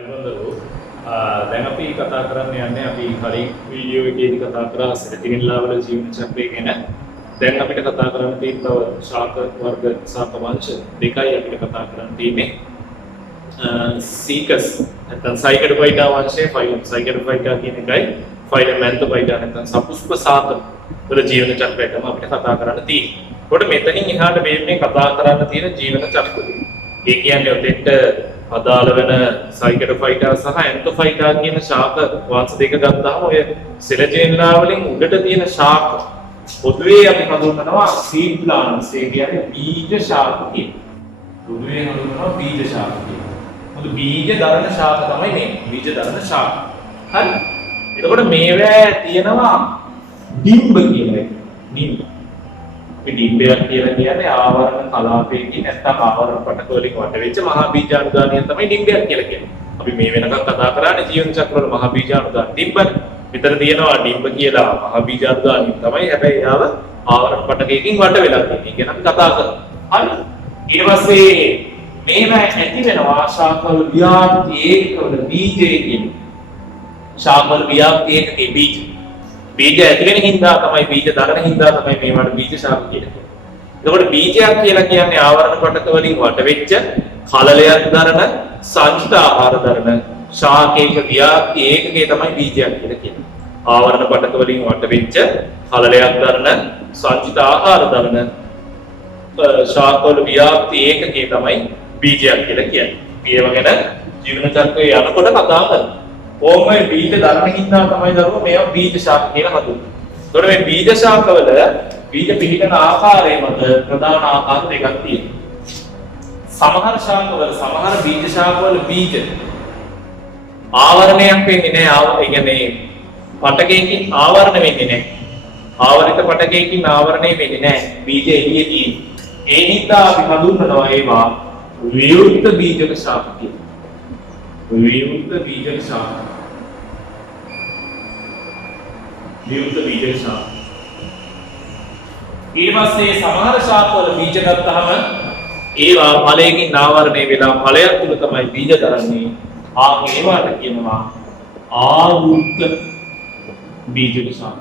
අයිබන්දරෝ දැන් අපි කතා කරන්න යන්නේ අපි කලින් වීඩියෝ එකේදී කතා කරා සිරටිනිල්ලාවල ජීවන චක්‍රය ගැන. දැන් අපිට කතා කරන්න තියෙන තව ශාක වර්ග ශාක වංශ දෙකයි අපිට කතා කරන්න තියෙන්නේ. සීකස් නැත්නම් සයිකඩෝෆයිටා වංශයේ ෆයිලම් සයිකඩෝෆයිටා කියන එකයි ෆයිලම් ඇන්තෝෆයිටා නැත්නම් සපුෂ්ප ශාක වල ජීවන චක්‍රය තමයි අපිට කතා කරන්න තියෙන්නේ. ඒකට මෙතනින් එහාට මේ කතා කරන්න තියෙන ජීවන චක්‍රය. ඒ කියන්නේ ඔතෙන්ට අදාළ වෙන සයිකඩෝෆයිටා සහ ඇන්තෝෆයිටා කියන ශාක වංශ දෙක ගත්තාම ඔය සෙලජෙන්ලා වලින් උඩට තියෙන ශාක පොදුවේ අපි හඳුන්වනවා සීඩ් ප්ලාන්ට්ස්. ඒ කියන්නේ බීජ ශාක කියලා. පොදුවේ හඳුන්වනවා බීජ ශාක කියලා. මොකද බීජ දරන ශාක තමයි මේ. බීජ දරන ශාක. හරි. එතකොට මේවැ තියෙනවා ඩිම්බ කියන එක. ඩිම්බ. මේ ඩිම්බයක් කියලා කියන්නේ ආවරණ කලාපයකින් නැත්නම් ආවරණ පටක වලින් වට වෙච්ච මහා බීජාණුදානිය තමයි ඩිම්බයක් කියලා කියන්නේ. අපි මේ වෙනකන් කතා කරන්නේ ජීවන චක්‍රවල මහා බීජාණුදාන ඩිම්බනේ. විතර තියෙනවා ඩිම්බ කියලා මහා බීජාණුදානිය තමයි. හැබැයි යාව ආවරණ පටකයකින් වට වෙලා තියෙන්නේ. කියන අපි කතා කරමු. හරි. ඊට පස්සේ මේව ඇති වෙනවා ශාකවල ව්‍යාප්ති ඒකවල බීජය කියන්නේ. ශාකවල ව්‍යාප්ති ඒකකේ බීජ. බීජ ඇති වෙන හින්දා තමයි බීජ දරන හින්දා තමයි මේවට බීජ ශාක කියලා කියන්නේ. එතකොට බීජයක් කියලා කියන්නේ ආවරණ කොටක වලින් වට වෙච්ච කලලයක් දරන සංචිත ආහාර දරන ශාකයක ව්‍යාප්ති ඒකකේ තමයි බීජයක් කියලා කියන්නේ. ආවරණ කොටක වලින් වට වෙච්ච කලලයක් දරන සංචිත ආහාර දරන ශාකවල ව්‍යාප්ති ඒකකේ තමයි බීජයක් කියලා කියන්නේ. මේව ගැන ජීවන චක්‍රයේ යනකොට කතා කරනවා. ඕමයි බීජ දරන හින්දා තමයි දරුවෝ මේවා බීජ ශාක කියලා හඳුන්වන්නේ. ඒතකොට මේ බීජ ශාකවල බීජ පිහිටන ආකාරය මත ප්‍රධාන ආකාර දෙකක් තියෙනවා. සමහර ශාකවල සමහර බීජ ශාකවල බීජ ආවරණයක් වෙන්නේ නැහැ. ඒ කියන්නේ පටකයකින් ආවරණ වෙන්නේ නැහැ. ආවරිත පටකයකින් ආවරණය වෙන්නේ නැහැ. බීජ එළියේ තියෙන්නේ. ඒ හින්දා අපි හඳුන්වනවා ඒවා විවෘත බීජක ශාක කියලා. විවෘත බීජක ශාක. විවෘත බීජක ශාක. ඊට පස්සේ සමහර ශාකවල බීජ ගත්තාම ඒවා ඵලයකින් ආවරණය වෙලා ඵලයක් තුල තමයි බීජ දරන්නේ. ඒවට කියනවා ආවෘත බීජක ශාක.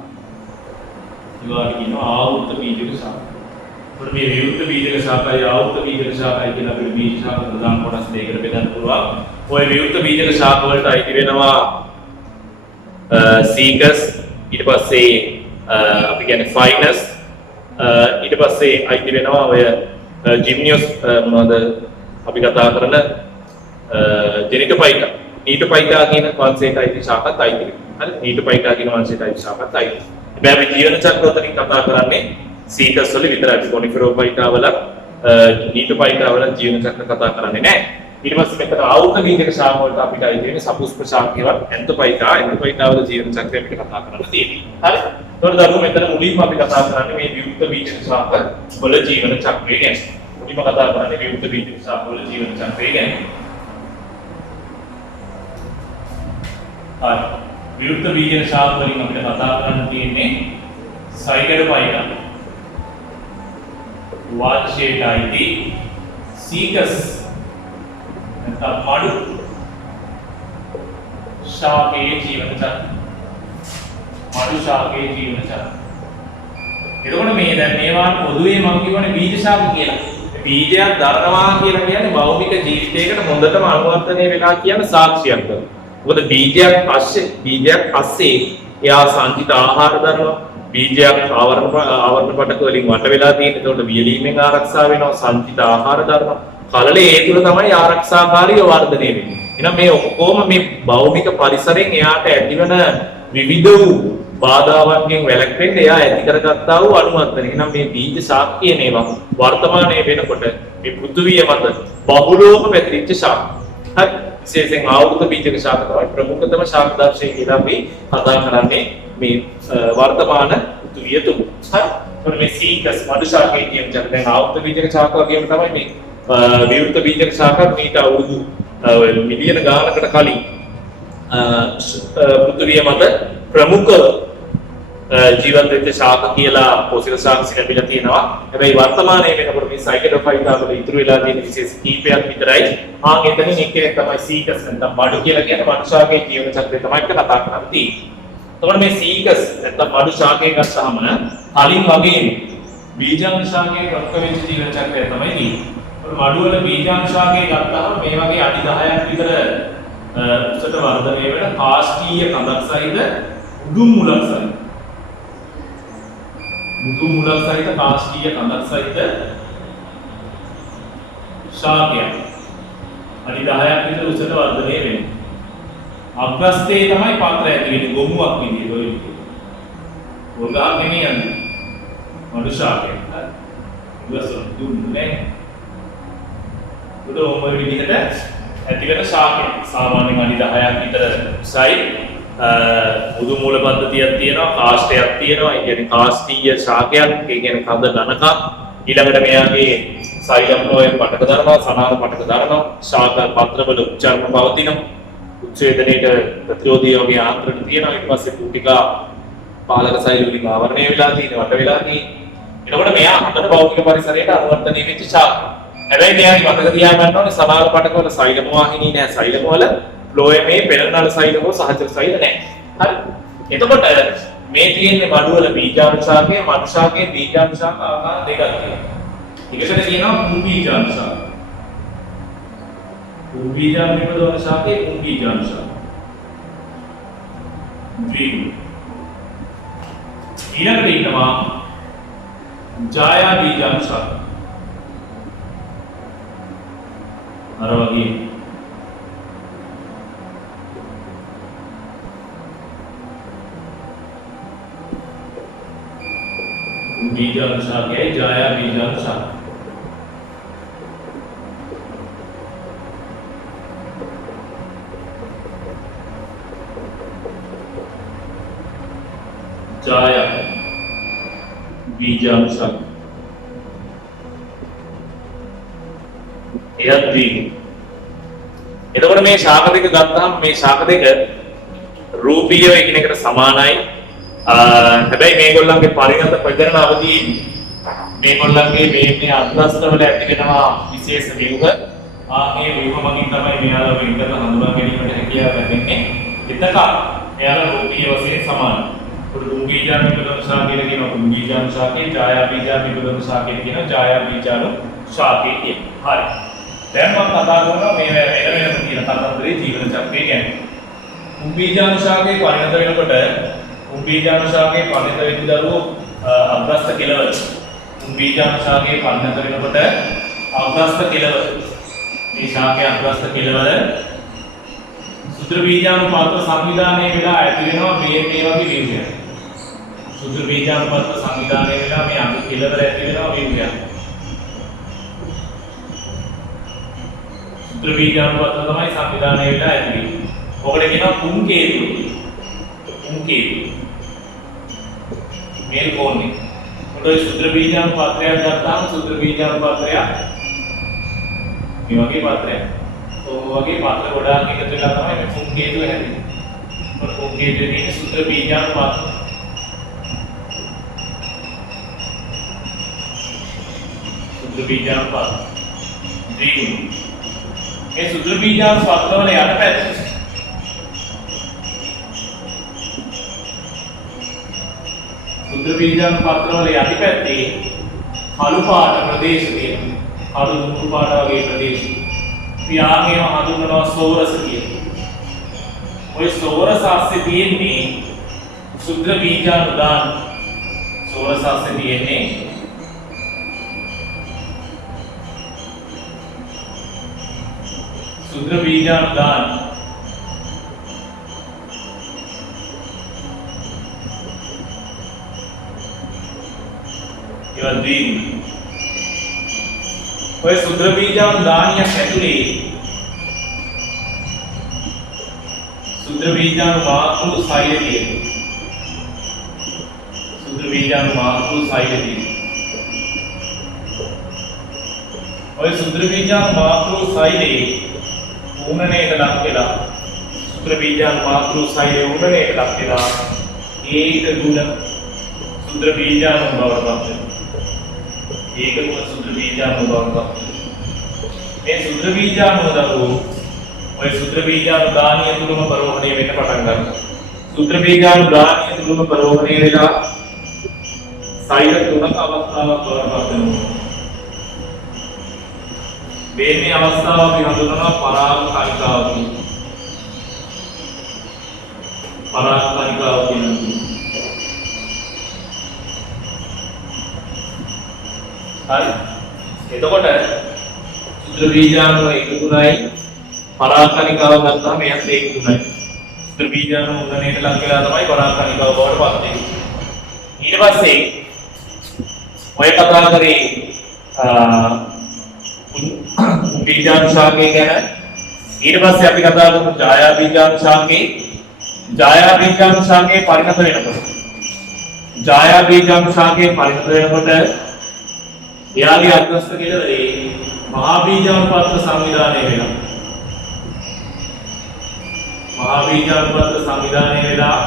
ඒවට කියනවා ආවෘත බීජක ශාක. මේ විවෘත බීජක ශාකයි ආවෘත බීජක ශාකයි කියන අපේ බීජ ශාක ප්‍රධාන කොටස් දෙකකට බෙදන්න පුළුවන්. ඔය විවෘත බීජක ශාක වලට අයිති වෙනවා සීකස්, ඊට පස්සේ අපි කියන්නේ ෆයිනස්, ඊට පස්සේ අයිති වෙනවා ඔය ජිම්නියස් මොනවද අපි කතා කරන ජෙනිටෝෆයිටා. නීටෝෆයිටා කියන වංශයට අයිති ශාකත් අයිති වෙනවා. හරි. නීටෝෆයිටා කියන වංශයට අයිති ශාකත් අයිති. හැබැයි අපි ජීවන චක්‍රවලින් කතා කරන්නේ සීකස් වල විතරයි. අපි කොනිෆෙරෝෆයිටා වල නීටෝෆයිටා වල ජීවන චක්‍ර කතා කරන්නේ නැහැ. ඊට පස්සේ මෙතන ආවෘත බීජක ශාක වලට අපිට අයිති වෙන්නේ සපුෂ්ප ශාකේවත් ඇන්තෝෆයිටා වල ජීවන චක්‍රය අපිට කතා කරන්න තියෙනවා. හරි. ඒතකොට දරුවෝ මෙතන මුලින්ම අපි කතා කරන්නේ මේ විවෘත බීජක ශාක වල ජීවන චක්‍රය ගැන. මුලින්ම කතා කරන්නේ විවෘත බීජක ශාක වල ජීවන චක්‍රය ගැන. හරි. විවෘත බීජක ශාක වලින් අපිට කතා කරන්න තියෙන්නේ සයිකඩෝෆයිටා වංශයට අයිති සීකස් නැත්නම් මඩු ශාකයේ ජීවන චක්‍රය. මඩු ශාකයේ ජීවන චක්‍රය. එතකොට මේ දැන් මේවා පොදුවේ මම කියවනේ බීජ ශාක කියලා. බීජයක් දරනවා කියලා කියන්නේ භෞමික ජීවිතයකට හොඳටම අනුවර්තනය වෙලා කියන සාක්ෂියක්. මොකද බීජයක් පස්සේ එයා සංචිත ආහාර දරනවා. බීජයක් ආවරණ පටක වලින් වට වෙලා තියෙන. ඒකට වියලීමෙන් ආරක්ෂා වෙනවා. සංචිත ආහාර දරනවා. කලලේ ඒ තුල තමයි ආරක්ෂාකාරීව වර්ධනය වෙන්නේ. එහෙනම් මේ ඔක්කොම මේ භෞමික පරිසරයෙන් එයාට ඇතිවන විවිධ වූ බාධාවන්ගෙන් වැළැක්වෙන්න එයා ඇති කරගත්තා වූ අනුවර්තන. එහෙනම් මේ බීජ ශාක කියන ඒවා වර්තමානයේ වෙනකොට මේ පෘථුවිය මත බහුලවම පැතිරිච්ච ශාක. හරි. විශේෂයෙන් ආවෘත බීජක ශාක තමයි ප්‍රමුඛතම ශාක දර්ශනය කියලා අපි කතා කරන්නේ මේ වර්තමාන පෘථුවිය තුල. හරි. එතකොට මේ සීකස් මඩු ශාකයේ කියන දැන් ආවෘත බීජක ශාක වගේම තමයි මේ විවෘත බීජක ශාක මීට අවුරුදු මිලියන ගානකට කලින් පෘථිවිය මත ප්‍රමුඛ ජීවත් වෙච්ච ශාක කියලා පොසිල් ශාක්ස් ලැබිලා තියෙනවා. හැබැයි වර්තමානයේ වෙනකොට මේ සයිකඩෝෆයිටා වල ඉතුරු වෙලා තියෙන විශේෂ කීපයක් විතරයි. එතනින් එක්කෙනෙක් තමයි සීකස් නැත්නම් බඩු කියලා කියන මනුෂ්‍යයාගේ ජීවන චක්‍රය තමයි අපිට කතා කරන්න තියෙන්නේ. එතකොට මේ සීකස් නැත්නම් බඩු ශාකය ගත්තාම කලින් වගේ බීජාණු ශාකයේ ප්‍රමුඛ වෙච්ච ජීවන චක්‍රය තමයි තියෙන්නේ. මඩු වල බීජාණු ශාකය ගත්තාම මේ වගේ අඩි 10ක් විතර උසට වර්ධනය වෙන කාෂ්ඨීය කඳක් සහිත උඩුම් මුලක් සහිත කාෂ්ඨීය කඳක් සහිත ශාකයක් අඩි 10ක් විතර උසට වර්ධනය වෙනවා. අග්‍රස්තේ තමයි පාත්‍රය ඇති වෙන්නේ ගොමුවක් විදිහට ඔය විදිහට. පොල් ගහක් නෙමෙයි යන්නේ. මඩු ශාකයක්. උගසොන් දුන්නේ. උඩ ඔය විදිහට ඇති වෙන ශාකයක්. සාමාන්‍යයෙන් අඩි 10ක් විතර උසයි. මුදු මූල පද්ධතියක් තියෙනවා, කාෂ්ඨයක් තියෙනවා. ඒ කියන්නේ කාෂ්ඨීය ශාකයක්. ඒ කියන්නේ කඳ ධනක. ඊළඟට මෙයාගේ සෛලම් ලෝය පටක දරනවා, සනාල පටක දරනවා. ශාක පත්‍රවල උච්චාරණ පවතිනවා. උච්ඡේදනයේට ප්‍රතිරෝධී වගේ ආන්ත්‍රණ තියෙනවා. ඊට පස්සේ කුටිකා පාලක සෛල වලින් ආවරණය වෙලා තියෙන, වට වෙලා තියෙන. එතකොට මෙයා හතර භෞතික පරිසරයට අනුවර්තනය වෙච්ච ශාක. හැබැයි මෙයාගේ මතක තියාගන්න ඕනේ සනාල පටක වල සෛලම වාහිනී නෑ. සෛලම වල ෆ්ලෝයමේ පෙරනල සෛල හෝ සහචර සෛල නෑ. හරි. එතකොට මේ තියෙන්නේ මඩු වල බීජාණු ශාකය, මඩු ශාකයේ බීජාණු ශාක ආකාර දෙකක් තියෙනවා. එකට කියනවා කුම්බීජාණු ශාක. කුම්බීජාණු නිපදවන ශාකයේ කුම්බීජාණු ශාක. ඊළඟට ඉන්නවා ජායා බීජාණු ශාක. අර වගේ बीजाणु शाक है जाया बीजाणु शाक. जाया बीजाणु शाक. එතකොට මේ ශාක දෙක ගත්තාම මේ ශාක දෙක රූපීය එකිනෙකට සමානයි. හැබැයි මේගොල්ලන්ගේ පරිණත ප්‍රජනන අවධියේ මේගොල්ලන්ගේ මේ අත්දස්ත වල ඇති වෙනවා විශේෂ ව්‍යුහ. මේ ව්‍යුහ මගින් තමයි මෙයාලා වෙන් කරලා හඳුනා ගැනීමට හැකියාව ලැබෙන්නේ. එතක මෙයාලා රූපීය වශයෙන් සමානයි. කුම්බීජාණු නිපදවන ශාකයට කියනවා කුම්බීජාණු ශාකේ, ඡායා බීජාණු නිපදවන ශාකයට කියනවා ඡායා බීජාණු ශාකේ කියලා. හරි. දැන් මම කතා කරනවා මේ වෙන තියෙන කතන්දරේ ජීවන චක්‍රය ගැන. කුම්බීජාණු ශාකේ පරිණත වෙනකොට කුම්බීජාණු ශාකයේ පරිණත වෙච්ච දරුවෝ අග්‍රස්ත කෙළවර. කුම්බීජාණු ශාකයේ පරිණත වෙනකොට අග්‍රස්ත කෙළවර. මේ ශාකයේ අග්‍රස්ත කෙළවර සුත්‍ර බීජාණු පත්‍ර සංවිධානය වෙලා ඇති වෙනවා මේ වගේ ව්‍යුහයක්. සුත්‍ර බීජාණු පත්‍ර සංවිධානය වෙලා මේ අග කෙළවර ඇති වෙනවා ව්‍යුහයක්. සුත්‍ර බීජාණු පත්‍ර තමයි සංවිධානය වෙලා ඇති වෙන්නේ. ඔකට කියනවා කුම්කේතු. කුම්කේතු. මේල් කෝන්නේ. ඔතන සුත්‍ර බීජාණු පත්‍රයක් ගත්තාම සුත්‍ර බීජාණු පත්‍රයක් මේ වගේ පත්‍රයක්. ඔය වගේ පත්‍ර ගොඩාක් එකතු වෙලා තමයි මේ කුම්කේතුව හැදෙන්නේ. ඔය කුම්කේතුවේ තියෙන සුත්‍ර බීජාණු පත්‍ර. සුත්‍ර බීජාණු පත්‍ර. මේ සුත්‍ර බීජාණු පත්‍ර වල යටපැත්ත සුත්‍ර බීජාණු පත්‍ර වල යටිපැත්තේ කළු පාට ප්‍රදේශ තියෙනවා. කළු දුඹුරු පාට වගේ ප්‍රදේශ. පියාගේම හඳුන්වනවා සෝරස කියලා. ඔය සෝරස ආස්සේ තියෙන්නේ සුත්‍ර බීජාණු දාන. සෝරස ආස්සේ තියෙන්නේ සුත්‍ර බීජාණු දාන. ඔය සුත්‍ර බීජාණු දානියක් ඇතුලේ සුත්‍ර බීජාණු මාතෘ සෛල තියෙනවා. සුත්‍ර බීජාණු මාතෘ සෛල තියෙනවා. ඔය සුත්‍ර බීජාණු මාතෘ සෛලේ උණනේට ලක් වෙලා සුත්‍ර බීජාණු මාතෘ සෛලේ උණනේට ලක් වෙලා ඒක දුන සුත්‍ර බීජාණු බවට පත් වෙනවා. ඒකම සුත්‍ර බීජාණු බවට පත් වෙනවා. මේ සුත්‍ර බීජාණු දරුවෝ ඔය සුත්‍ර බීජාණු දානිය තුලම පරෝහණය වෙන්න පටන් ගන්නවා. සුත්‍ර බීජාණු දානිය තුලම පරෝහණය වෙලා සෛල තුනක අවස්ථාවක් බවට පත් වෙනවා. මේ අවස්ථාව අපි හඳුන්වනවා පරාග කණිකාව කියලා. පරාග කණිකාව කියන්නේ හරි. එතකොට සුත්‍ර බීජාණු එකතුණයි පරාග කණිකාව ගත්තාම එයත් එකතුණයි. සුත්‍ර බීජාණු උදනේට ලක් වෙලා තමයි පරාග කණිකාව බවට පත් වෙන්නේ. ඊට පස්සේ ඔය කතා කරේ බීජාණු ශාකය ගැන. ඊට පස්සේ අපි කතා කරමු ජායා බීජාණු ශාකේ. ජායා බීජාණු ශාකේ පරිණත වෙනකොට ජායා බීජාණු ශාකේ පරිණත වෙනකොට එයාගේ අග්‍රස්ත කෙළවරේ මහා බීජාණු පත්‍ර සංවිධානය වෙනවා. මහා බීජාණු පත්‍ර සංවිධානය වෙලා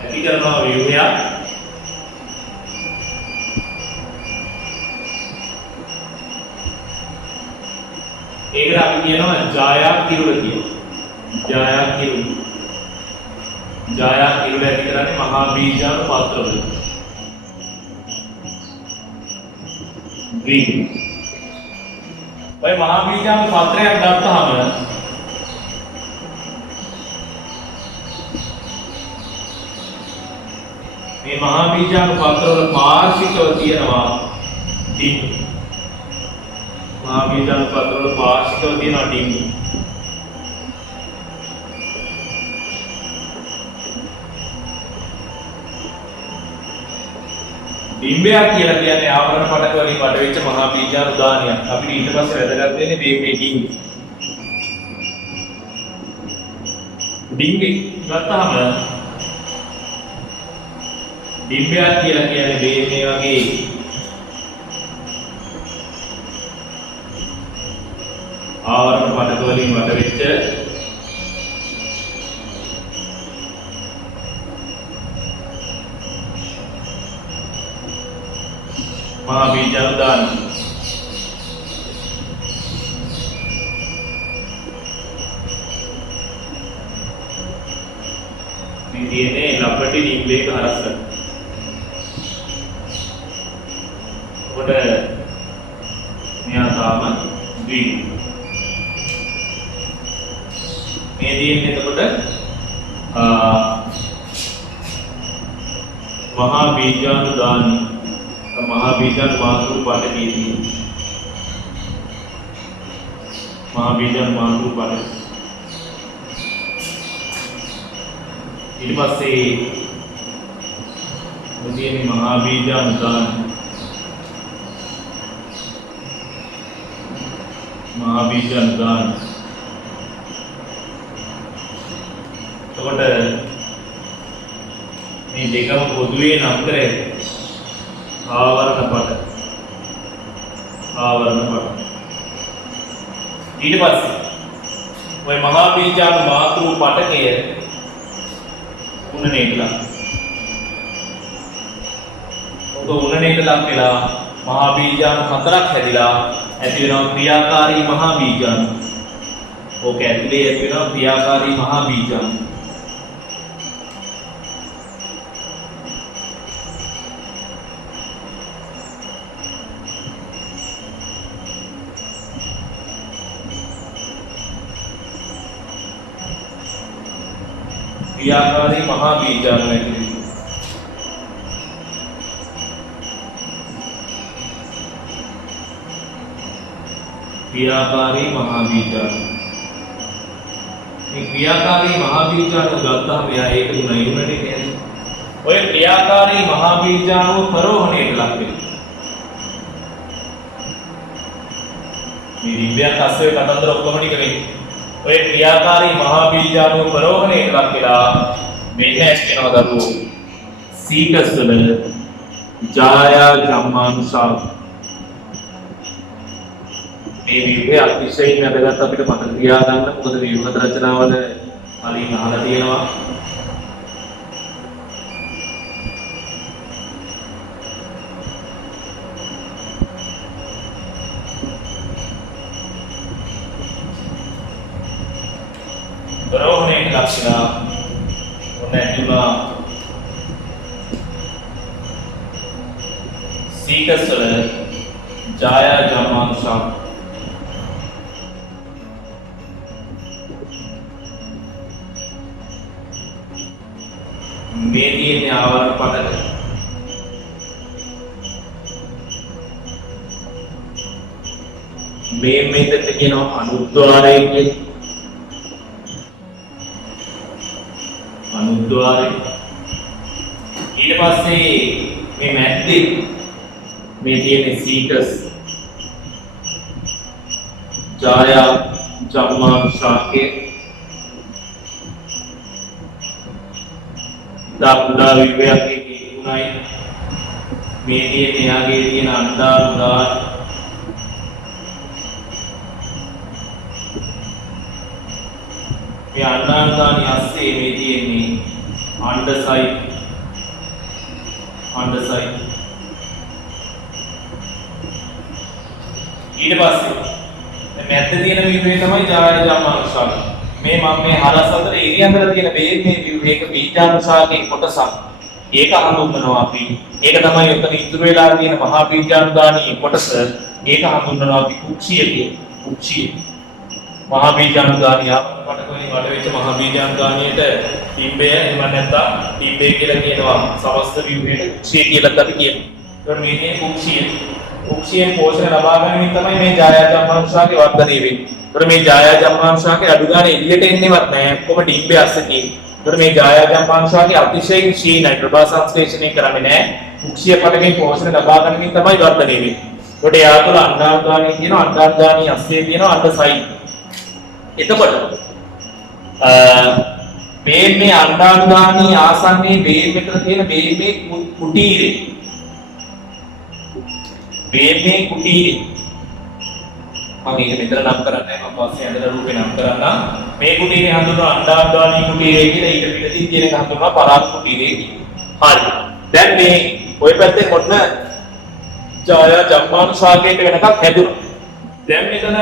ඇති කරනවා ව්‍යුහයක්. ඒකට අපි කියනවා ජායා කිරුළ කියලා. ජායා කිරුළ. ජායා කිරුළ ඇති කරන්නේ මහා බීජාණු පත්‍රවල. ග්‍රීන්. ඔය මහා බීජාණු පත්‍රයක් ගත්තාම මේ මහා බීජාණු පත්‍රවල පාර්ශ්විකව තියෙනවා ඩිම්. මහා බීජාණු පත්‍රවල පාර්ශ්විකව තියෙනවා ඩිම්. ඩිම්බයක් කියලා කියන්නේ ආවරණ පටක වලින් වට වෙච්ච මහා බීජාණු දානයක්. අපිට ඊට පස්සේ වැදගත් වෙන්නේ මේ ඩිම්. ඩිම්බේ ගත්තාම ඩිම්බයක් කියලා කියන්නේ මේ වගේ ආවරණ පටක වලින් වට වෙච්ච මහා බීජාණු දාන. මේ තියෙන්නේ ලපටි ඩිම්බේක හරස්ස. ඔබට මෙයා තාම ග්‍රීන්. මේ තියෙන්නේ එතකොට මහා බීජාණු දාන. මහා බීජාණු මාතෘ පාඨකයේදී මහා බීජාණු මාතෘ පාඨක. ඊට පස්සේ මුදියේ මහා බීජාණු දාන. මහා බීජාණු දාන. එතකොට මේ දෙකම පොදුවේ නම් කරේ ආවරණ පට. ආවරණ පට. ඊට පස්සේ ඔය මහා බීජාණු මාතෘ පටකය උණනේට ලක්. ඔක උණනේට ලක් වෙලා මහා බීජාණු හතරක් හැදිලා ඇති වෙනවා ක්‍රියාකාරී මහා බීජාණු. ඕක ඇතුලේ ඇති වෙනවා ක්‍රියාකාරී මහා බීජාණු. क्रियाकारी महाबीजाणु ඇතුළේ क्रियाकारी महाबीजाणु. මේ ක්‍රියාකාරී මහාබීජාණු ගත්තාම එයා ඒක තුනයි උනනේ නේද? ඔය ක්‍රියාකාරී මහාබීජාණු පරෝහණයට ලක් වෙනවා. මේ රිබ්බයක් අස්සේ කතන්දර ඔක්කොම ටික වෙන්නේ. ඔය ක්‍රියාකාරී මහාබීජාණු පරෝහණයට ලක් වෙලා මෙන්න ඇස් වෙනවා දරුවෝ. සීටස් වල ජායා ජම්මානුසාර මේ විදිහේ අතිශයින් වැදගත් අපිට මතක තියාගන්න. මොකද ව්‍යුහගත රචනාවල කලින් අහලා තියෙනවා. රෝහණේ ලක්ෂණ ඔන්න ඇතුළා සීකස් වල ජායා ජමානුෂා මේ තියෙන ආවරණ පදක මේ මෙතන කියනවා අනුද්වාරය කියලා. අනුද්වාරය ඊට පස්සේ මේ මැද්දේ මේ තියෙන සීකස් ජායා ජම්මානුෂාකේ කුඩා විවයන්ගේ ගුණයි මේ තියෙන එයාගේ තියෙන අන්දානුදා මේ අන්දානුදානි ඇස්සේ මේ තියෙන්නේ අණ්ඩසයි ඊට පස්සේ මැද්ද තියෙන විවය තමයි ජාය ජම්මානුෂාක මේ මම මේ හරස් අතර ඉරියන්තර තියෙන මේ විවේක බීජානුසාරයේ කොටසක් ඒක හඳුන්වනවා අපි. ඒක තමයි උතන ඉතුරු වෙලා තියෙන මහා බීජානුදානී කොටස. ඒක හඳුන්වනවා අපි කුක්ෂිය කියලා. කුක්ෂිය. මහා බීජානුදානී අපකට වලින් වඩ වෙච්ච මහා බීජානුදානියට තිබ්බය එහෙම නැත්නම් තිබ්බේ කියලා කියනවා. සමස්ත විවේක කුක්ෂිය කියලා අපි කියනවා. ඒතකොට මේ කුක්ෂිය කුක්ෂියෙන් පෝෂණය ලබා ගැනීම තමයි මේ ජායා ජම්මානුෂාගේ වර්ධනය වෙන්නේ. ඒතර මේ ජායා ජම්මානුෂාගේ අඩු ගානේ එළියට එන්නේවත් නැහැ. කොහොම ඩිම්බේ අස්සේ තියෙන්නේ. ඒතර මේ ජායා ජම්මානුෂාගේ අතිශයින් ශීනයි ප්‍රභා සංශ්ලේෂණය කරන්නේ නැහැ. කුක්ෂිය පටකින් පෝෂණය ලබා ගැනීම තමයි වර්ධනය වෙන්නේ. ඒකට යා තුළ අණ්ඩානුදානී කියනවා අණ්ඩානුදානී අස්සේ කියනවා අණ්ඩසයි. එතකොට මේ අණ්ඩානුදානී ආසන්නයේ මෙතන තියෙන මේ කුටීරේ මේ කුටීරේ මම මේක මෙතන නම් කරන්නේ මම පස්සේ ඇඳලා රූපේ නම් කරන්න මේ කුටීරේ හඳුන්වන අණ්ඩානුදානී කුටීරේ කියලා ඊට පිටින් තියෙන එක හඳුන්වනවා පරාත් කුටීරේ කියලා. හරි. දැන් මේ ওই පැත්තේ මොන ජායා ජම්මානුෂාකයට වෙනකක් හැදුණා. දැන් මෙතන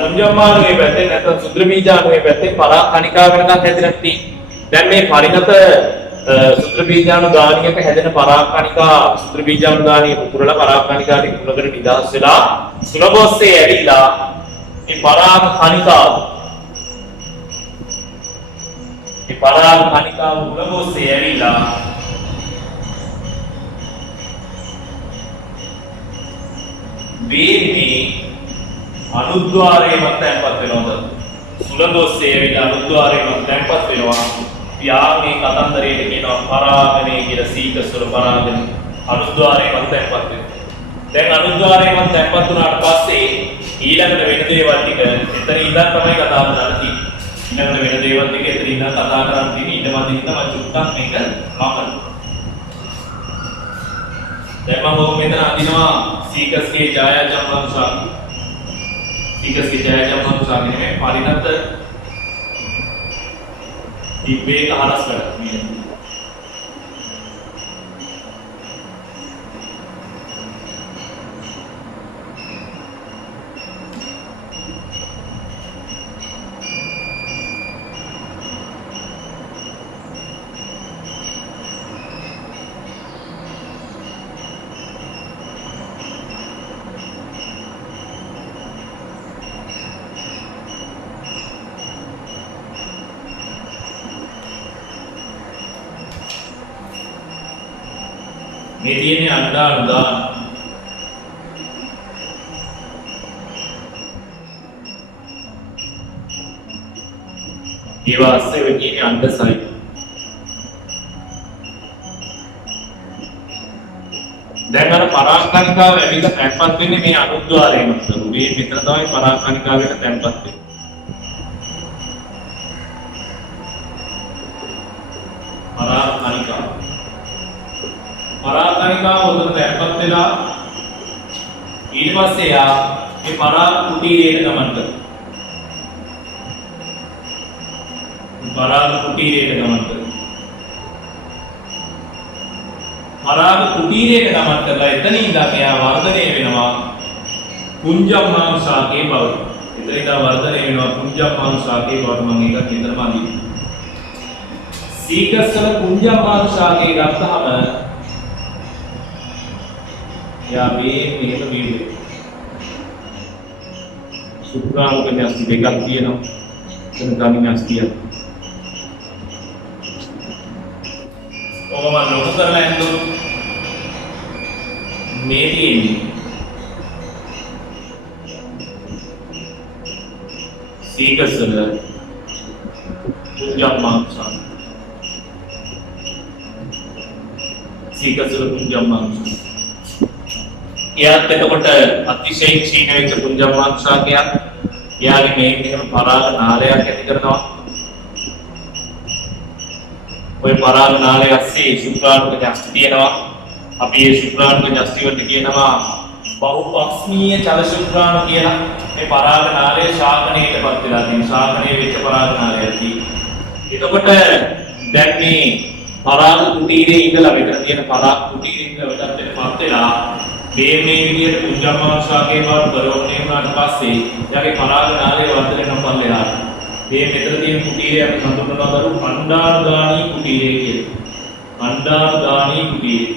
පුඤ්ජම්මානුවේ පැත්තේ නැත්නම් සුද්‍ර බීජාණුවේ පැත්තේ පරා කණිකා වෙනකක් හැදෙලා තියෙනවා. දැන් මේ පරිණත සුත්‍ර බීජානුදානියක හැදෙන පරාක්කණිකා සුත්‍ර බීජානුදානිය පුරලා පරාක්කණිකාට කුණකට නිදහස් වෙලා සුලභෝස්සේ ඇවිල්ලා මේ පරාක්කණිකාව සුලභෝස්සේ ඇවිල්ලා මේ අනුද්වාරයේ මත තැන්පත් වෙනවද සුලභෝස්සේ ඇවිල්ලා අනුද්වාරයේ මත තැන්පත් වෙනවා. යාගේ කතන්දරයේ කියනවා පරාගණය කියලා සීකස්වල පරාගණය අනුද්වාරයේ මත තැන්පත් වෙනවා. දැන් අනුද්වාරයේ මත තැන්පත් වුණාට පස්සේ ඊළඟට වෙන දේවල් ටික එතන ඉඳන් තමයි කතා කරන්න තියෙන්නේ. ඊළඟට වෙන දේවල් ටික එතන ඉඳන් කතා කරන්න තියෙන්නේ. ඊට පස්සේ තමයි චුට්ටක් මේක මකන. දැන් මම මෙතන අදිනවා සීකස්ගේ ජායා ජම්මානුෂාක. සීකස්ගේ ජායා ජම්මානුෂාක නෙමෙයි පරිණත ඉබ්බේක හරස් කරන්නේ. මේ තියෙන්නේ අණ්ඩානුදාන. ඒවා අස්සේ වෙන්නේ අණ්ඩසයි. දැන් අර පරාක්කණිකාව ඇවිල්ලා තැන්පත් වෙන්නේ මේ අනුද්වාරයෙන්. මේ මෙතන තමයි පරාක්කණිකාවට තැන්පත් වෙන්නේ. පරාක්කණිකාව උදේට තැන්පත් වෙලා ඊට පස්සේ යා මේ පරාක් කුටීරයට ගමන් කරනවා. පරාග කුටීරයට ගමන් කරනවා. පරාග කුටීරයට ගමන් කරලා එතන ඉඳන් එයා වර්ධනය වෙනවා කුංජම්මාණු ශාකයේ බවට. එතන ඉඳන් වර්ධනය වෙනවා කුංජම්මාණු ශාකයේ බවට. මම ඒකත් විතරම අඳිනවා. සීකස් වල කුංජම්මාණු ශාකයේ ගත්තාම යා මේ මෙහෙම වීඩියෝ සුප්‍රාණුක න්‍යෂ්ටි දෙකක් තියෙනවා. එතන ගාමි න්‍යෂ්ටියක්. ඔබම ලොකු කරලා ඇන්දොත් මේ තියෙන්නේ සීකස් වල කුංජම්මාණු ශාක. සීකස් වල කුංජම්මාණු ශාක. එයාත් එතකොට අතිශයින් ක්ෂීණ වෙච්ච කුංජම්මාණු ශාකයක්. එයාගේ මේකේම පරාග නාලයක් ඇති කරනවා. ඔය පරාග නාලය ඇස්සේ ශුක්‍රාණුක න්‍යෂ්ටි තියෙනවා. අපි මේ ශුක්‍රාණුක න්‍යෂ්ටි වලට කියනවා බහුපක්ෂමීය චල ශුක්‍රාණු කියලා. මේ පරාග නාලය ශාකණයටපත් වෙලා තියෙන ශාකණය වෙච්ච පරාග නාලයක් තියෙනවා. එතකොට දැන් මේ පරාග කුටීරයේ ඉඳලා මෙතන තියෙන පරාග කුටීරයේ ඉඳලා වෙනත් වෙලා මේ විදිහට කුංජම්මාණු ශාකයේ බවට පරිවර්තනය වුණාට පස්සේ එයාගේ පරාග නාලය වර්ධනය වෙනවා පල්ලෙහා. මේ මෙතන තියෙන කුටීරය අපි හඳුන්වනවා දරු අණ්ඩානුගාමී කුටීරය කියලා. අණ්ඩානුගාමී කුටීරය.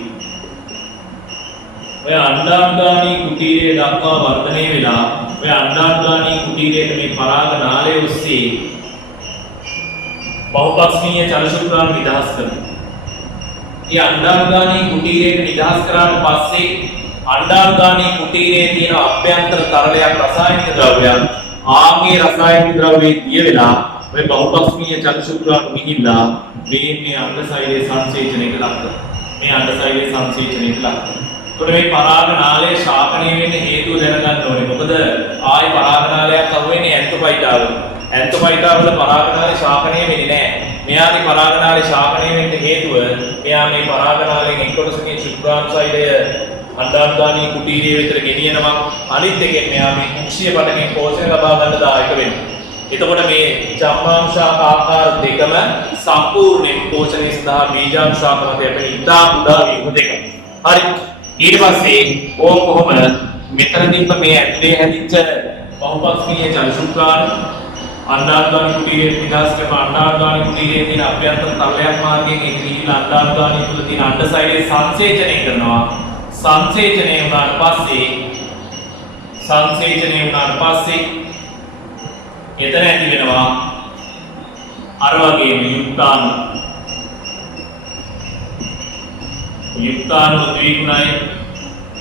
ඔය අණ්ඩානුගාමී කුටීරය දක්වා වර්ධනය වෙලා ඔය අණ්ඩානුගාමී කුටීරයේ මේ පරාග නාලය ඔස්සේ බහුපක්ෂමීය චල ශුක්‍රාණු නිදහස් කරනවා. මේ අණ්ඩානුගාමී කුටීරයට නිදහස් කරාට පස්සේ අණ්ඩානුගාමී කුටීරයේ තියෙන අභ්‍යන්තර තරලයක් රසායනික ද්‍රව්‍යයක් ආගේ රසායනික ද්‍රව්‍යයේ දිය වෙලා ඔය බහුපක්ෂමීය චල ශුක්‍රාණු මිහිල්ලා මේ අණ්ඩසෛලයේ සංසේචනයට ලක් කරනවා. මේ අණ්ඩසෛලයේ සංසේචනයට ලක් කරනවා. එතකොට මේ පරාග නාලය ශාකණය වෙන්න හේතුව දැනගන්න ඕනේ. මොකද ආයි පරාග නාලයක් අහුවෙන්නේ ඇන්තොපයිටා වල. ඇන්තොපයිටා වල පරාග නාලය ශාකණය වෙන්නේ නැහැ. මෙයාගේ පරාග නාලය ශාකණය වෙන්න හේතුව මෙයා මේ පරාග නාලයෙන් එක් කොටසකින් ශුක්‍රාණුසෛලය අණ්ඩානුගාමී කුටීරයේ විතර ගෙනියනවා. අනිත් එකෙන් මෙයා මේ කුක්ෂිය පටකින් පෝෂණය ලබා ගන්න දායක වෙනවා. එතකොට මේ ජම්මාණු ශාක ආකාර දෙකම සම්පූර්ණයෙන් පෝෂණය සඳහා බීජාණු ශාක මත යටි ඉතා කුඩා වීම දෙක. හරි. ඊට පස්සේ ඕක කොහොම මෙතනදීම මේ ඇතුලේ හැදිච්ච බහුපක්ෂමීය චල ශුක්‍රාණු අණ්ඩානුගාමී කුටීරයේ නිදහස් කරන අණ්ඩානුගාමී කුටීරයේ තියෙන අභ්‍යන්තර තරලයක් මාර්ගයෙන් ඒක ගිහිල්ලා අණ්ඩානුගාමී තුල තියෙන අණ්ඩසෛලයේ සංසේචනය කරනවා. සංසේචනය වුණාට පස්සේ එතන ඇති වෙනවා අර වගේම යුක්තාණු ද්විගුණයි.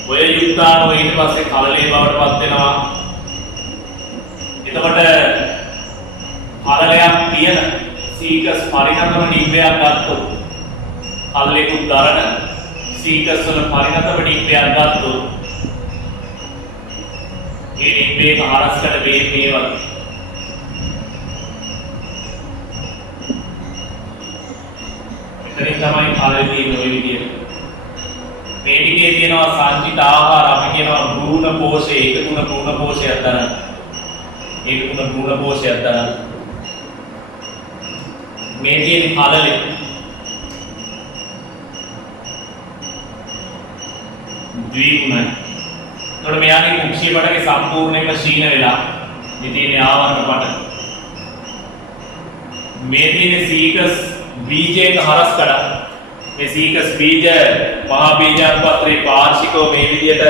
ඔය යුක්තාණු ඊට පස්සේ කලලේ බවට පත් වෙනවා. එතකොට කලලයක් තියෙන සීකස් පරිණතම නිබ්බයක් ගත්තොත් කලලේකුත් දරන සීකස් වල පරිණතම නිබ්බයක් ගත්තොත් ඒ නිබ්බේක හරස්කට වේවල් මෙතනින් තමයි කලලේ තියෙන ඔය විදියට. මේ ටිකේ තියෙනවා සංචිත ආහාර අපි කියනවා භ්‍රූණ පෝෂය. ඒක තුන භ්‍රූණ පෝෂයක් දරන. මේ තියෙන කලලේ ද්විගුණයි. එතකොට මෙයාගේ කුක්ෂිය පටකේ සම්පූර්ණයෙන්ම ක්ෂීණ වෙලා මේ තියෙන ආවරණ පට. මේ තියෙන සීකස් බීජයක හරස් කඩ. මේ සීකස් බීජ මහා බීජාණුපත්‍රයේ පාර්ශිකව මේ විදියට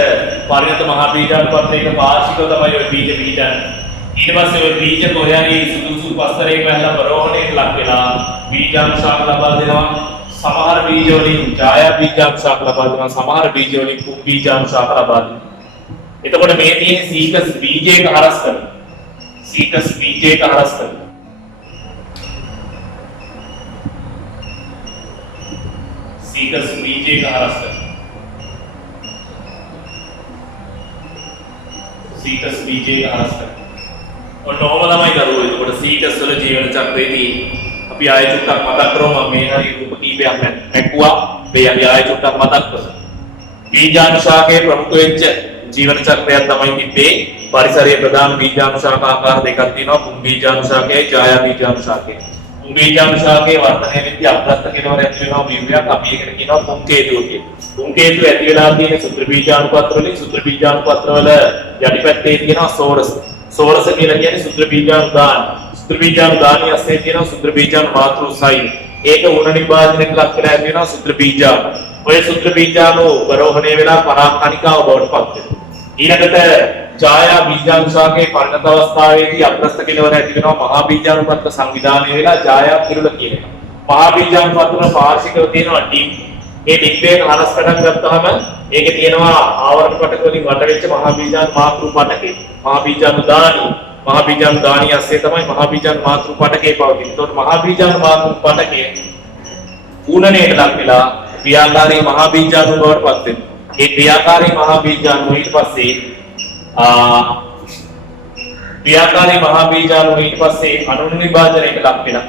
පරිණත මහා බීජාණුපත්‍රයක පාර්ශිකව තමයි ඔය බීජ පිහිටන්නේ. ඊට පස්සේ ඔය බීජ කොහේ සුදුසු පස්තරයක වැහලා ප්‍රෝහණයට ලක් වෙලා බීජාණු ශාක ලබා දෙනවා. සමහර බීජ වලින් ඡායා බීජාණු ශාක ලබා දෙනවා. සමහර බීජ වලින් කුම් බීජාණු ශාක ලබා දෙනවා. එතකොට මේ තියෙන සීකස් බීජයක හරස් කරනවා. සීකස් බීජයක හරස් කරනවා. සීකස් බීජයක හරස් කරනවා. සීකස් බීජයක හරස් කරනවා. ඔන්න ඕම තමයි දරුවෝ. එතකොට සීකස් වල ජීවන චක්‍රයේදී අපි ආයෙ චුට්ටක් මතක් කරමු. මම මේ හරි රූප කීපයක් නැක්කුවා. මේ අපි ආයෙ චුට්ටක් මතක් කරමු. බීජාණු ශාකයේ ප්‍රමුඛ වෙච්ච ජීවන චක්‍රයක් තමයි තිබ්බේ. පරිසරයේ ප්‍රධාන බීජාණු ශාක ආකාර දෙකක් තියෙනවා. කුම් බීජාණු ශාකයයි ඡායා බීජාණු ශාකයයි. බීජාංශාකයේ වර්ධනය වෙද්දී අප්‍රස්ත කෙලවර ඇති වෙනවා වීර්යයක් අපි ඒකට කියනවා පුංකේතුව කියලා. පුංකේතුව ඇති වෙලා තියෙන සුත්‍ර බීජාණුපත්‍ර වලින් සුත්‍ර බීජාණුපත්‍ර වල යටිපැත්තේ තියෙනවා සෝරස. සෝරස කියලා කියන්නේ සුත්‍ර බීජාණු දාන. සුත්‍ර බීජාණු දානිය ඇස්සේ තියෙනවා සුත්‍ර බීජාණු මාතෘසයි. ඒක උණ නිබාධනයට ලක් වෙලා ඇති වෙනවා සුත්‍ර බීජාණු. ඔය සුත්‍ර බීජාණු ප්‍රරෝහණය වෙලා පරාක්කණිකාව බවට පත් වෙනවා. ඊළඟට ඡායා බීජාංශාකයේ පරිණත අවස්ථාවේදී අප්‍රස්ත කෙලවර ඇති වෙනවා මහා බීජාණුපත්‍ර සංවිධානය වෙලා ඡායා කිරුල කියන එක. මහා බීජාණුපත්‍ර පාර්ශිකව තියෙනවා ඩිම්. ඒ ඩිම්බේක හරස් කඩක් ගත්තාම ඒකේ තියෙනවා ආවරණ පටක වලින් වට වෙච්ච මහා බීජාණු මාතෘ පටකේ. මහා බීජාණු දානි. මහා බීජාණු දානිය ඇස්සේ තමයි මහා බීජාණු මාතෘ පටකේ පවතින්නේ. ඒතකොට මහා බීජාණු මාතෘ පටකේ ඌණණයට ලක් වෙලා ක්‍රියාකාරී මහා බීජාණු බවට පත් වෙනවා. ඒ ක්‍රියාකාරී මහා බීජාණු ඊට පස්සේ ක්‍රියාකාරී මහා බීජාණු ඊට පස්සේ අනුන් විභාජනයට ලක් වෙනවා.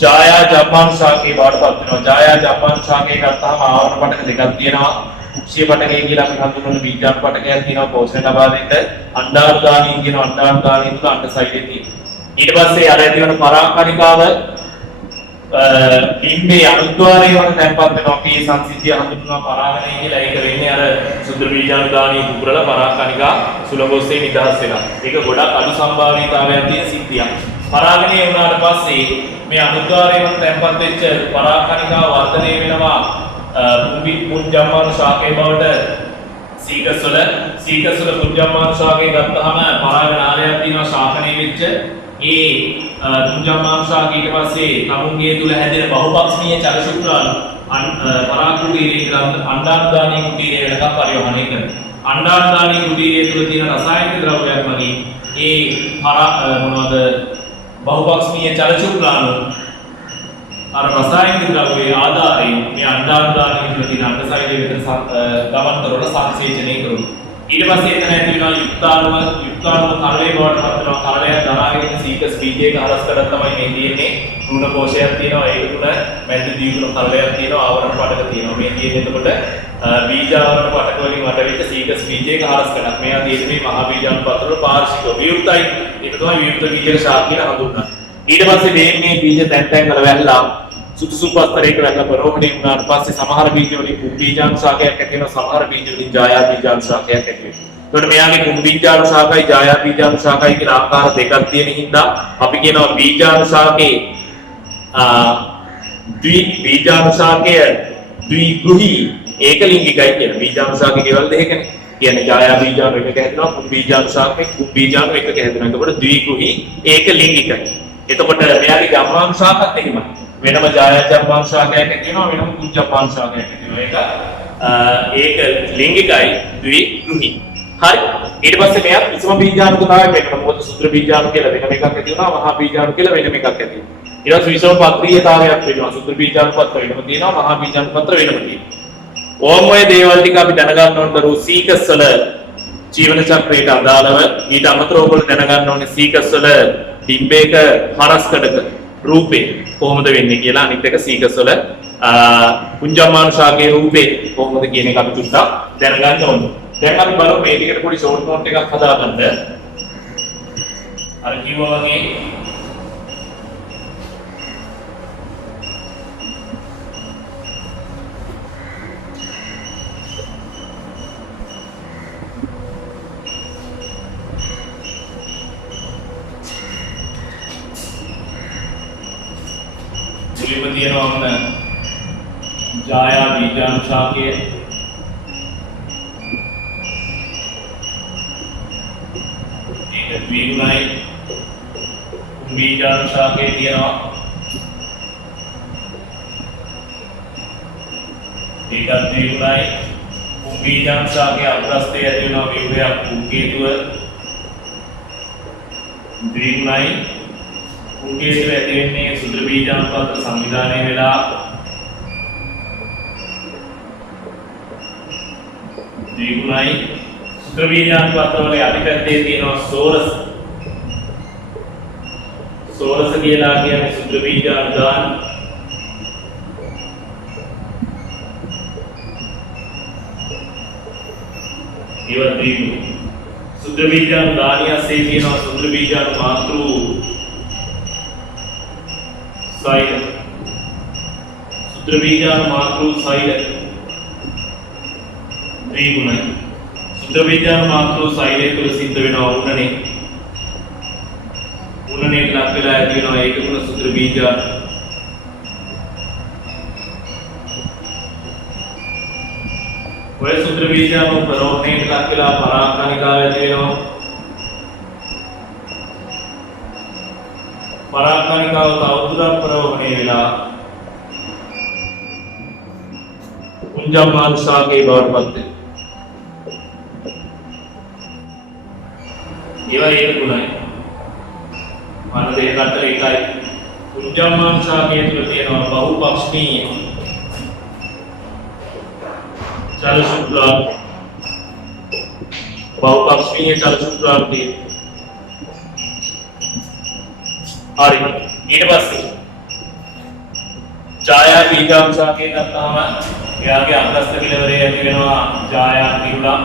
ඡායා ජම්මාංශාකේ බවට පත් වෙනවා. ඡායා ජම්මාංශාකේ ගත්තාම ආවරණ පටක දෙකක් තියෙනවා. කුක්ෂිය පටකේ කියලා අපි හඳුන්වන බීජාණු පටකයක් තියෙනවා පෝෂණය ලබා දෙන්න. අණ්ඩාණුදානිය කියන අණ්ඩාණුදානිය තුල අණ්ඩසයිලේ තියෙනවා. ඊට පස්සේ අර ඇති වෙන පරාක්කණිකාව ඩිම්බේ අනුද්වාරයේ වන තැන්පත් වෙනවා. මේ සංසිද්ධිය හඳුන්වනවා පරාගණය කියලා. ඒක වෙන්නේ අර සුද්ධ බීජාණුදානිය පුපුරලා පරාක්කණිකා සුලභෝස්සේ නිදහස් වෙනවා. ඒක ගොඩක් අඩු සම්භාවිතාවයක් තියෙන සිද්ධියක්. පරාගණය වුණාට පස්සේ මේ අනුද්වාරයේ වන තැන්පත් වෙච්ච පරාක්කණිකා වර්ධනය වෙනවා පුංජම්මාණු ශාකයේ බවට සීකස්වල පුංජම්මාණු ශාකයේ ගත්තාම පරාගණාලයක් තියෙනවා ශාකණය වෙච්ච ඒ පුංජම්මාණු ශාකය ඊට පස්සේ තමුන්ගේ තුල හැදෙන බහුපක්ෂීය චල ශුක්‍රාණු පරාකුටීරේ අණ්ඩාණුදානීය කුටීරය වෙනකම් පරිවහනය කරනවා. අණ්ඩාණුදානීය කුටීරය තුල තියෙන රසායනික ද්‍රව්‍යයක් වලින් ඒ මොනවද බහුපක්ෂීය චල ශුක්‍රාණු අර රසායනික ද්‍රව්‍යයේ ආධාරයෙන් මේ අණ්ඩාණුදානීය තුල තියෙන අණ්ඩසයිලේ විතර ගමන් කරන සංසේචනය කරනවා. ඊට පස්සේ එතන ඇති වෙනවා යුක්තාණුව කරලේ බවට පත් වෙනවා. කරලය දරාගෙන සීකස් බීජයක හරස් කරලා තමයි මේ තියෙන්නේ. රුණ කෝෂයක් තියෙනවා. ඒක තුන මැද දීගුණ කරලයක් තියෙනවා. ආවරණ පටක තියෙනවා. මේ තියෙන්නේ එතකොට බීජ ආවරණ පටක වලින් වට වෙච්ච සීකස් බීජයක හරස් කරලා. මේවා තියෙන්නේ මේ මහා බීජාණුපත්‍ර පාර්ශිකව විවෘතයි. ඒක තමයි විවෘත බීජක ශාක කියලා හඳුන්වන්නේ. ඊට පස්සේ මේ බීජ තැන් වල වැල්ලා සුදුසු පස්තරයක වැල්ලා ප්‍රරෝහණය වුණාට පස්සේ සමහර බීජ වලින් කුම්බීජාංශාකයක් ඇති වෙනවා. සමහර බීජ වලින් ඡායා බීජාංශාකයක් ඇති වෙනවා. එතකොට මෙයාගේ කුම්බීජාංශාකයි ඡායා බීජාංශාකයි කියන ආකාර දෙකක් තියෙන හින්දා අපි කියනවා බීජාංශාකේ බීජාංශාකය ද්විගෘහී ඒකලිංගිකයි කියන. බීජාංශාකේ කෙවල් දෙකනේ. කියන්නේ ඡායා බීජාණු එකක හැදෙනවා කුම්බීජාංශාකේ කුම්බීජාණු එකක හැදෙනවා. එතකොට ද්විගෘහී ඒකලිංගිකයි. එතකොට මෙයාගේ ජම්මාංශාකත් එහෙමයි. වෙනම ඡායා ජම්මාංශාකයක් තියෙනවා වෙනම කුංජම්මාංශාකයක් තියෙනවා. ඒක ලිංගිකයි ද්විගෘහී. හරි. ඊට පස්සේ මෙයා විසම බීජාණුකතාවය වෙනවා. මොකද සුත්‍ර බීජාණු කියලා වෙනම එකක් ඇති වෙනවා. මහා බීජාණු කියලා වෙනම එකක් ඇති වෙනවා. ඊට පස්සේ විසම පත්‍රීයතාවයක් වෙනවා. සුත්‍ර බීජාණුපත්‍ර වෙනම තියෙනවා. මහා බීජාණුපත්‍ර වෙනම තියෙනවා. ඕම් ඔය දේවල් ටික අපි දැනගන්න ඕන දරු සීකස් වල ජීවන චක්‍රයට අදාළව ඊට අමතරව ඔයගොල්ලෝ දැනගන්න ඕනේ සීකස් වල ඩිම්බේක හරස්කඩක රූපේ කොහොමද වෙන්නේ කියලා. අනිත් එක සීකස් වල පුංජම්මාණු ශාකයේ රූපේ කොහොමද කියන එක අපි චුට්ටක් දැනගන්න ඕනේ. දැන් අපි බලමු මේ ටිකට පොඩි ෂෝට් නෝට් එකක් හදාගන්න. අර කිව්වා වගේ මුලින්ම තියෙනවා ඔන්න ඡායා බීජාණු ශාකය. ඒක ද්විගුණයි. බීජාණු ශාකය තියෙනවා. ඒක ද්විගුණයි. බීජාණු ශාකයේ අග්‍රස්තය ඇති වෙනවා විවරයක් කුංකේතුව. ද්විගුණයි. කුංකේතුව ඇති වෙන්නේ සුද්ධ බීජාණුපත්‍ර සංවිධානය වෙලා ද්විගුණයි. සුද්ධ බීජාණුපත්‍ර වල යටිපැත්තේ තියෙනවා සෝරස. සෝරස කියලා කියන්නේ සුද්ධ බීජාණුදාන. ඒවා ද්විගුණ. සුද්ධ බීජාණුදානියසේ තියෙනවා සුද්ධ බීජාණු මාතෘ සෛල සුත්‍ර බීජාණු මාතෘ සෛල ද්විගුණයි සුත්‍ර බීජාණු මාතෘ සෛලය තුළ සිද්ධ වෙනවා උණනේ උණනේට ලක් වෙලා ඇති වෙනවා ඒක ගුණ සුත්‍ර බීජාණු ඔය සුත්‍ර බීජාණු ප්‍රරෝහණයට ලක් වෙලා පරාක්කණිකාව ඇති වෙනවා පරාක්කණිකාව තවදුරටත් ප්‍රරෝහණය වෙලා පුංජම්මාන ශාකේ බවට පත් වෙනවා ඒවා ඒක ගුණයි මන දෙකකට එකයි පුංජම්මාන ශාකයේ තුල තියෙනවා බහුපක්ෂණීය चल शुक्ला बहुपक्षीय चल शुक्ला हरि ඊට පස්සේ ඡායා බීජාංශා කියන තත්තාම එයාගේ අග්‍රස්ත කෙළවරේ ඇති වෙනවා ඡායා කිරුලා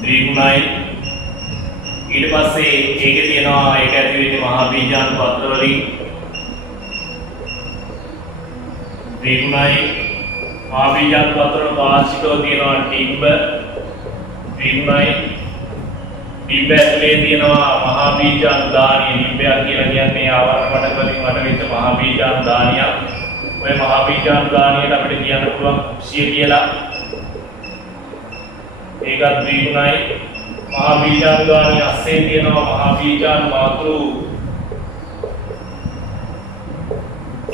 ද්විගුණයි ඊට පස්සේ ඒකේ තියෙනවා ඒක ඇති වෙන්නේ මහා බීජාණු පත්‍ර වලින් ද්විගුණයි මහා බීජාණු පත්‍ර වල වාර්ෂිකව තියෙනවා ටිම්බ ද්විගුණයි ටිම්බ ඇතුලේ තියෙනවා මහා බීජාණු දානිය ටිම්බයක් කියලා කියන්නේ ආවරණ මඩ වලින් වට වෙච්ච මහා බීජාණු දානියක් ඔය මහා බීජාණු දානියට අපිට කියන්න පුළුවන් කුක්ෂිය කියලා ඒකත් ද්විගුණයි මහා බීජාණු දානිය අස්සේ තියෙනවා මහා බීජාණු මාතෘ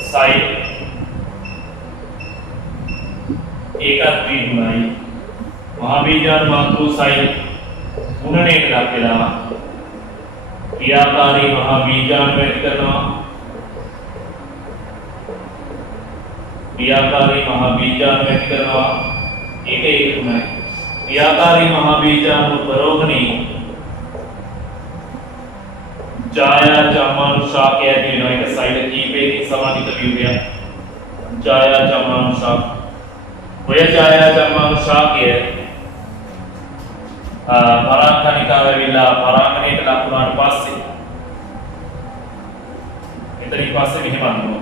සෛල ඒකත් ද්විගුණයි මහා බීජාණු මාතෘ සෛල උණනේට ලක් වෙලා ක්‍රියාකාරී මහා බීජාණු ඇති කරනවා ක්‍රියාකාරී මහා බීජාණු ඇති කරනවා ඒක ගුණයි ක්‍රියාකාරී මහා බීජාණු ප්‍රරෝහණී ඡායා චම්මාණු ශාකය ඇති වෙනවා ඒක සෛල කීපයකින් සමන්විත ව්‍යුහයක් ඡායා චම්මාණු ශාක ඔය ඡායා චම්මාණු ශාකය පරාක්කණිකාව වෙලා පරාගණයට ලක් වුණාට පස්සේ එතනින් පස්සේ මෙහෙම අන්නවා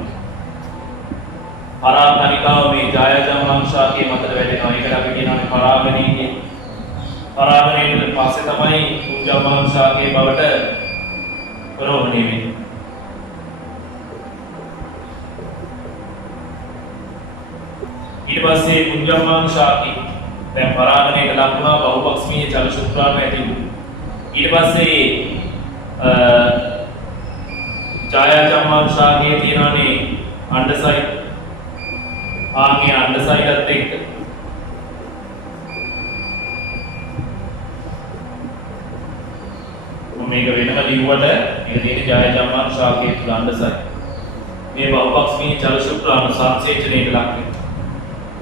පරාක්කණිකාව මේ ඡායා චම්මාණු ශාකයේ මතට වැටෙනවා ඒකට අපි කියනවා පරාගණී පරාගණයට පස්සේ තමයි පුංජම්මාණු ශාකයේ බවට ප්‍රරෝහණය වෙන්නේ ඊට පස්සේ පුංජම්මාණු ශාකී දැන් පරාගණයට ලක් වුණා බහුපක්ෂීය චල ශුක්‍රාණු ඇති වුණා ඊට පස්සේ ඡායා චම්මාණු ශාකයේ තියෙනනේ අණ්ඩසයි ආන්ගේ අණ්ඩසයිලත් එක්ක මේක වෙනම ලිව්වට මේක තියෙන ඡායා චම්මාණු ශාකයේ තුල අණ්ඩසයි මේ බහුපක්ෂීය චල ශුක්‍රාණු සංසේචනයට ලක් වෙනවා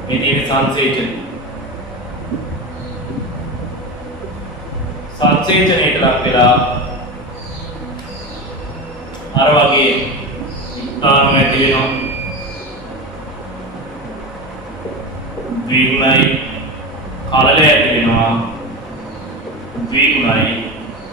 මේ තියෙන සංසේචනයට ලක් වෙලා අර වගේ යුක්තාණු ඇති වෙනවා ද්විගුණයි කලලය ඇති වෙනවා ද්විගුණයි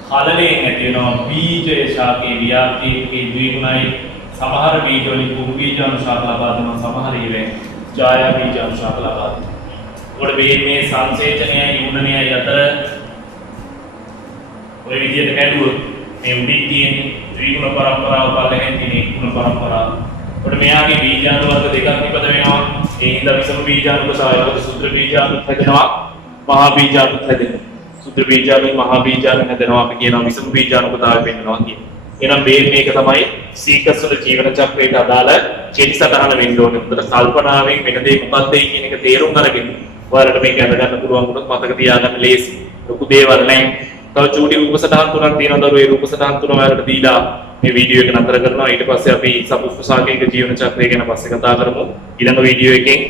කලලයෙන් ඇති වෙනවා බීජ ශාකයේ ව්‍යාප්තියේ ද්විගුණයි සමහර බීජ වලින් කුරු බීජාණු ශාක ලබා දෙනවා සමහර ඒවායින් ඡායා බීජාණු ශාක ලබා දෙනවා ඔය මේ සංසේචනයයි යුණනයයි අතර ඔය විදිහට කැඩුවොත් මේ උඩින් තියෙන ත්‍රිගුණ පරම්පරාව පල්ලෙහෙන් තියෙන ගුණ පරම්පරාව. ඔතන මෙයාගේ බීජාණු වර්ග දෙකක් නිපද වෙනවා. ඒ හින්දා විසම බීජාණු සායවද සුත්‍ර බීජාණු හැදෙනවා. මහා බීජාණු හැදෙනවා. සුත්‍ර බීජාණු මහා බීජාණු හැදෙනවා අපි කියනවා විසම බීජාණු කතාවේ පෙන්නනවා කියන්නේ. එහෙනම් මේක තමයි සීකස් වල ජීවන චක්‍රයට අදාළ චේති සටහන වෙන්න ඕනේ. උන්ට කල්පනාවෙන් වෙන දේ මොකක්ද කියන එක තේරුම් අරගෙන ඔයාලට මේක අඳගන්න පුළුවන් වුණොත් මතක තියාගන්න ලේසි. ලොකු දේවල් නැහැ. තව චූටි රූප සටහන් තුනක් තියෙනවා දරුවෝ ඒ රූප සටහන් තුන ඔයාලට දීලා මේ වීඩියෝ එක නතර කරනවා ඊට පස්සේ අපි සපුෂ්ප ශාකයක ජීවන චක්‍රය ගැන පස්සේ කතා කරමු ඊළඟ වීඩියෝ එකෙන්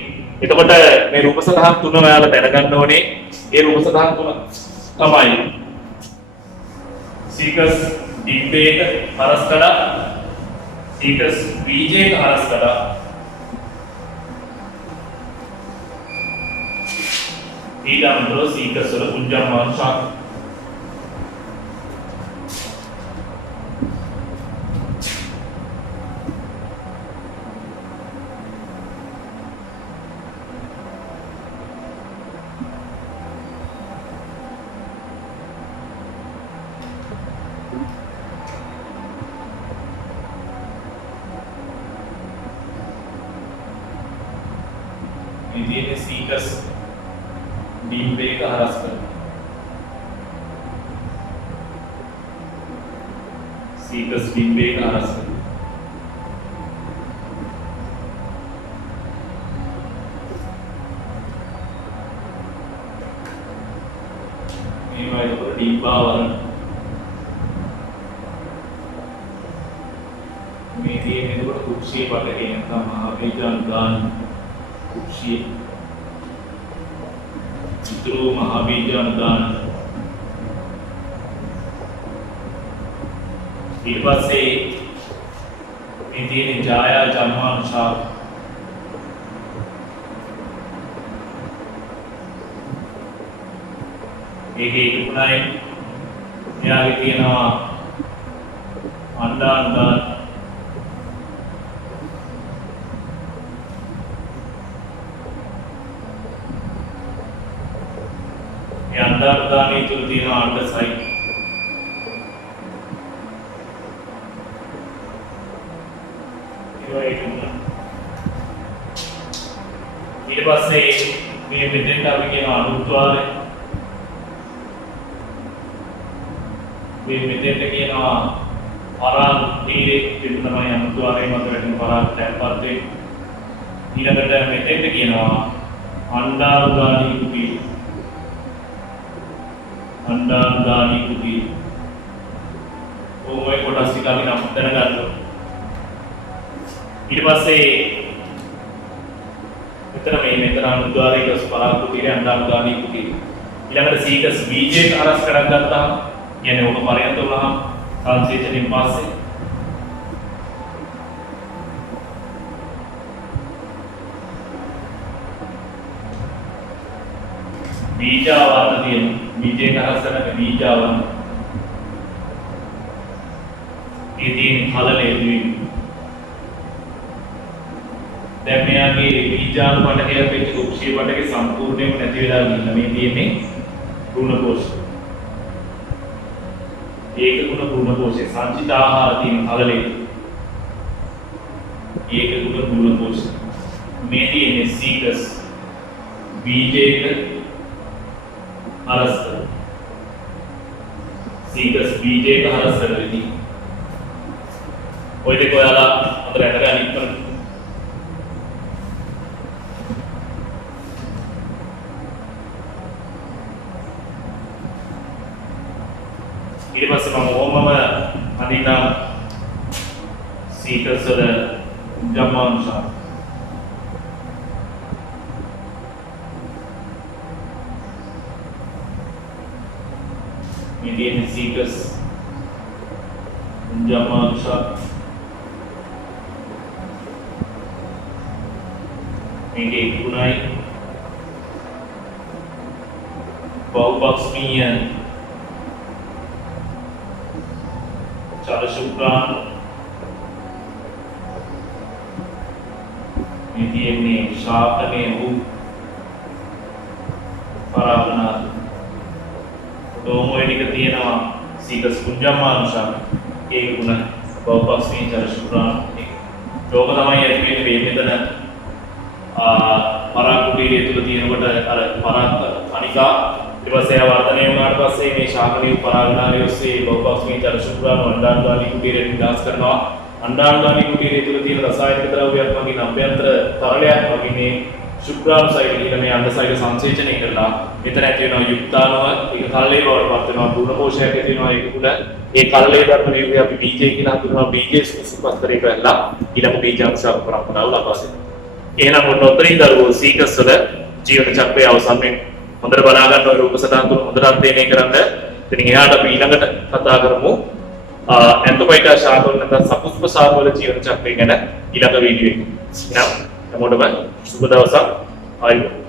එතකොට මේ රූප සටහන් තුන ඔයාලා දැනගන්න ඕනේ ඒ රූප සටහන් තුන තමයි සීකස් ඩිම්බේක හරස්කඩ සීකස් බීජේක හරස්කඩ ඊළඟට සීකස් වල පුංජම්මාන ශාක ini सीकस डीप वेग हरस कर सीकस डीप वेग हरस कर ini वाइज पर डीप पावर मेरी ini तो कुर्सी pada yang sama महाबीजानुदान कुर्सी पितृ महाबीजानुदान ඊට පස්සේ මේ තියෙන ජායා ජන්මානුසාර ඒකේ ඉක්ුණයි එයාගේ තියෙනවා අණ්ඩානුදාන अंडानुदानी तुल तीन अंड साई ඊට පස්සේ මේ මෙතෙන්ට අපි කියන අනුද්වාරය මේ මෙතෙන්ට කියනවා පරාග තීරේ පිට තමයි අනුද්වාරයේ මත වැටෙන පරාග තැන්පත් වේ ඊළඟට මෙතෙන්ට කියනවා अंडानुदानी කුටි अंडानुदानी කුටි ඕමයි කොටස් ටික අපි නම් දැනගන්න ඊට පස්සේ මෙතන අනුද්වාරයේ ගස් පරාග කුටියේ अंडानुदानी කුටි ඊළඟට සීකස් බීජයක අරස් කරක් ගත්තාම කියන්නේ ඕක පරයන්ත වුණාම සංසේචනයෙන් පස්සේ बीजावरण තියෙන බීජයක අරස් කරන බීජාවरण ඒ තියෙන කලලේ දුවි දැන් මෙයාගේ බීජාණු පටකය පිට කුක්ෂී පටකේ සම්පූර්ණයෙන්ම නැති වෙලා ගිහින් මේ තියෙන්නේ රුණ කෝෂ ඒක ගුණ රුණ කෝෂේ සංචිත ආහාර තියෙන කලලේ ඒක ගුණ රුණ කෝෂ මේ තියෙන්නේ සීකස් බීජයක අරස් සීකස් බීජයක අරස් කරලා ඔය දෙක ඔයාලා අතර ඇටගන්න ඉක්මන ඊට පස්සේ මම ඕමම අදිනා සීකස් වල ජම්මානුසාර Indian seekers Jamanusa Menge Kunai Baubaksmiya Charashukran Indian Shakane Hu Paragana ඕමෝ ටික තියෙනවා සීකස් කුංජම්මානුසාර ඒක ගුණ බෞපක්ෂී චරශුරාණ ඒක තමයි ඇති වෙන්නේ මෙතන පරාග කුටීරය තුල තියෙනකොට අර පරාග කණිකා ඊට පස්සේ වර්ධනය වුණාට පස්සේ මේ ශාකනීය පරාගනාලය ඔස්සේ බෞපක්ෂී චරශුරාණ අණ්ඩානුදානී කුටීරය විනාශ කරනවා අණ්ඩානුදානී කුටීරය තුල තියෙන රසායනික ද්‍රව්‍යයක් වගේ අභ්‍යන්තර තරලයක් වගේ මේ शुक्राणुसाइड කියන මේ අණ්ඩසයිඩ සංසේචනය කරලා මෙතන ඇති වෙනවා යුක්තාණුව ඒක කල්ලේ බවට පත් වෙනවා පුරුණ කෝෂයක් ඇති වෙනවා ඒක තුල ඒ කල්ලේ ධර්ම වේගය අපි බීජය කියලා හඳුන්වනවා බීජයේ සුපස්තරේ කරලා ඊළඟ බීජාංශ පරම්පරාව ලබා දෙනවා එහෙනම් ඔන්න ඔතනින් දරුවෝ සීකස් වල ජීවන චක්‍රය අවසන් වෙනවා හොඳට බලා ගන්න ඔය රූප සටහන් තුන හොඳට අධ්‍යයනය කරන්න ඉතින් එහාට අපි ඊළඟට කතා කරමු ඇන්තොපයිටා ශාකවල නැත්නම් සපුෂ්ප ශාකවල ජීවන චක්‍රය ගැන ඊළඟ වීඩියෝ එකේ එහෙනම් හැමෝටම සුබ දවසක් ආයුබෝවන්